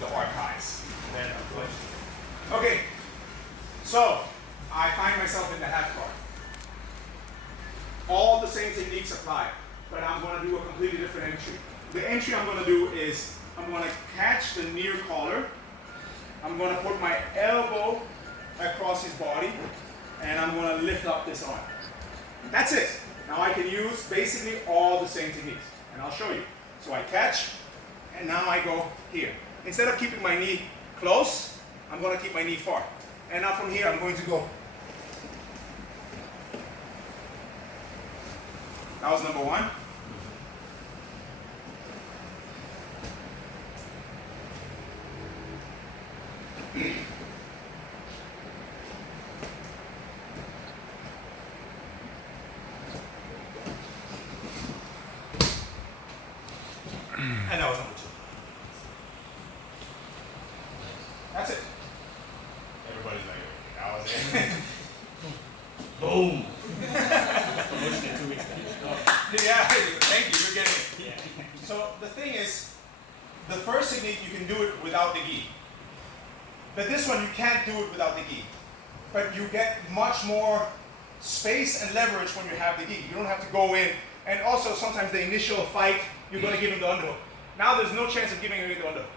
The archives. Okay, so I find myself in the half guard. All the same techniques apply, but I'm going to do a completely different entry. The entry I'm going to do is I'm going to catch the near collar. I'm going to put my elbow across his body, and I'm going to lift up this arm. That's it. Now I can use basically all the same techniques, and I'll show you. So I catch, and now I go here. Instead of keeping my knee close, I'm going to keep my knee far. And now from here, I'm going to go. That was number one. And that was number two. That's it. Everybody's like, that was it. Boom. Promotion in 2 weeks. Yeah, thank you, you're getting it. Yeah. So the thing is, the first technique you can do it without the gi. But this one you can't do it without the gi. But you get much more space and leverage when you have the gi. You don't have to go in. And also sometimes the initial fight, you're going to give him the underhook. Now there's no chance of giving away the underhook.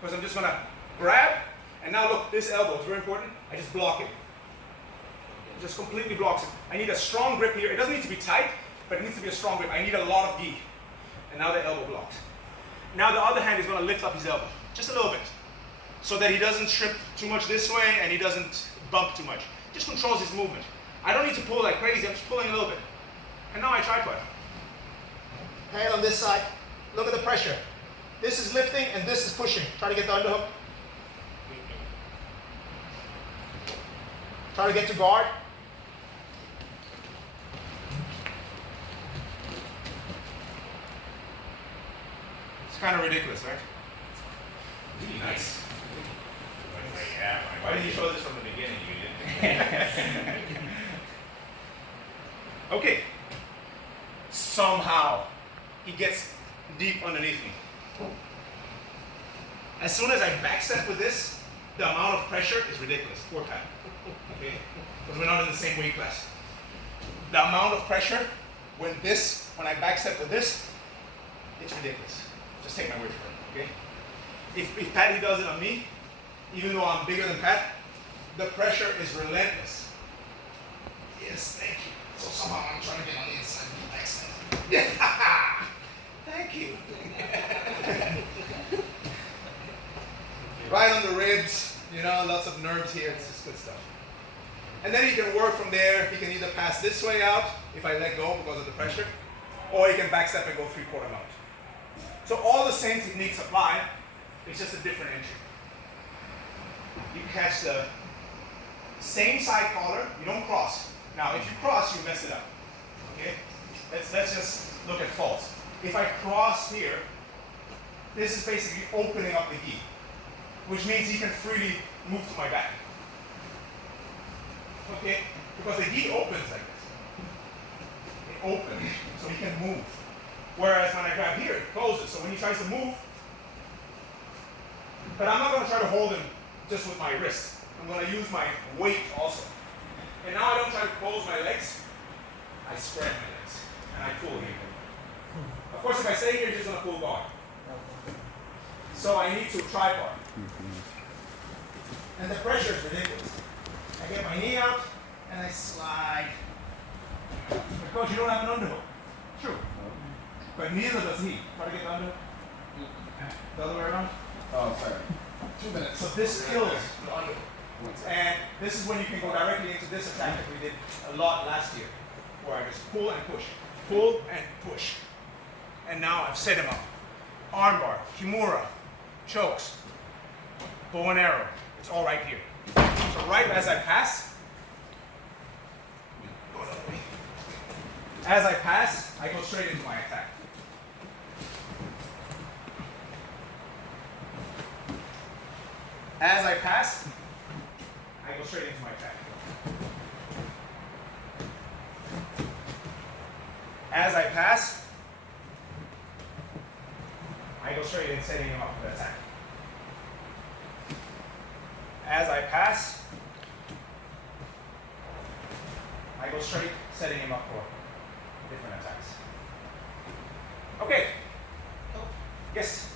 Because I'm just going to grab, and now look, this elbow is very important. I just block it. It just completely blocks it. I need a strong grip here. It doesn't need to be tight, but it needs to be a strong grip. I need a lot of gi. And now the elbow blocks. Now the other hand is going to lift up his elbow, just a little bit, so that he doesn't trip too much this way and he doesn't bump too much. Just controls his movement. I don't need to pull like crazy. I'm just pulling a little bit. And now I tripod. Hand on this side. Look at the pressure. This is lifting and this is pushing. Try to get the underhook. Try to get to guard. It's kind of ridiculous, right? Really nice. Yeah, Why didn't you show this from the beginning? You didn't. Okay. Somehow he gets deep underneath me. As soon as I backstep with this, the amount of pressure is ridiculous. Poor Pat. Okay? Because we're not in the same weight class. The amount of pressure when I backstep with this, it's ridiculous. Just take my word for it, okay? If Pat does it on me, even though I'm bigger than Pat, the pressure is relentless. Yes, thank you. So somehow I'm trying to get on the inside. Excellent. Yeah. Thank you. Right on the ribs, lots of nerves here. It's just good stuff. And then he can work from there. He can either pass this way out if I let go because of the pressure, or he can backstep and go 3/4 mount. So all the same techniques apply. It's just a different entry. You catch the same side collar. You don't cross. Now, if you cross, you mess it up. Okay? Let's just look at falls. If I cross here, this is basically opening up the gi, which means he can freely move to my back. Okay? Because the gi opens like this. It opens, so he can move. Whereas when I grab here, it closes. So when he tries to move, but I'm not going to try to hold him just with my wrist. I'm going to use my weight also. And now I don't try to close my legs. I spread my legs. And I pull here. Of course, if I stay here, it's just going to pull guard. So I need to tripod. And the pressure is ridiculous. I get my knee out, and I slide. Because you don't have an underhook. True. But neither does he. Try to get the underhook. The other way around. Oh, sorry. 2 minutes. So this kills the underhook. And this is when you can go directly into this attack that we did a lot last year, where I just pull and push. Pull and push. And now I've set him up. Armbar, Kimura, chokes, bow and arrow. It's all right here. So right as I pass, I go straight into my attack. As I pass, I go straight into my attack. As I pass, I go straight and setting him up for the attack. As I pass, I go straight, setting him up for different attacks. Okay. Yes.